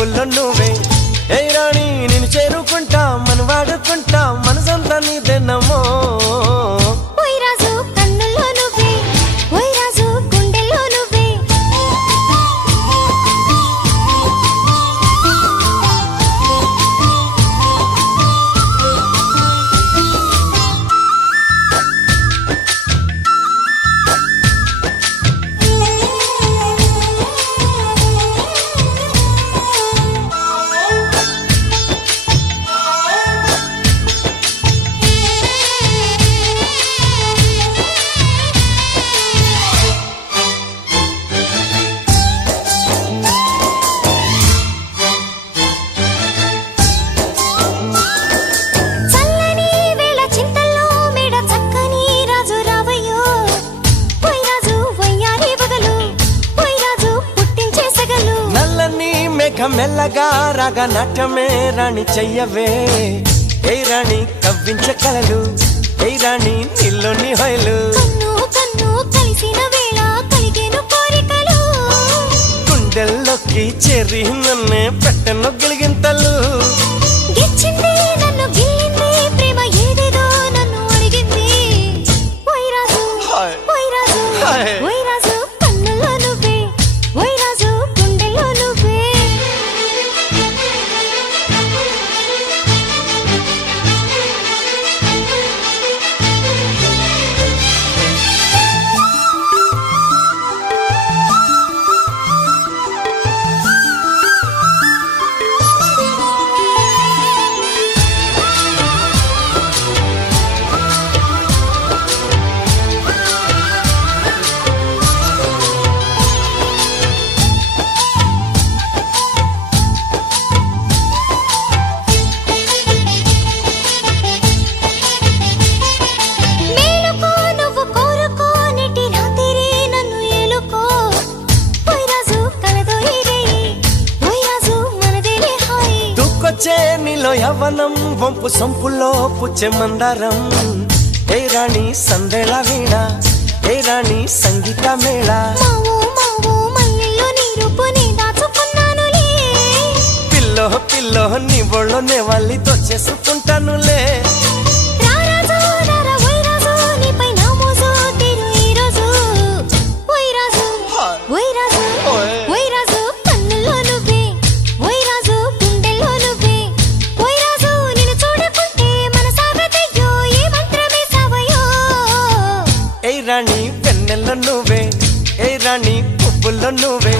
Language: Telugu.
పువ్వుల్లో నువ్వే ఏ రాణి నేను చేరుకుంటా మన వాడుకుంటా మనసంతా నీదెన్నమో మెల్లగా రాగా నాట్యమే రాణి చెయ్యవే ఏ రాణి కవ్వించ కలలు ఏ రాణి నీలోని హొయలు గుండెల్లోకి చేరి నన్నే పెట్టను గిలిగింతలు నీలో యవ్వనం వంపు సొంపులో పుచ్చే మందారం ఏ రాణి సందేళ వీణ ఏ రాణి సంగీత మేళ పిల్లో పిల్లో నీ ఒళ్ళోనే వాళ్ళి దొచ్చేసుకుంటానులే రాణి వెన్నెల్లో నువ్వే ఏ రాణి పువ్వుల్లో నువ్వే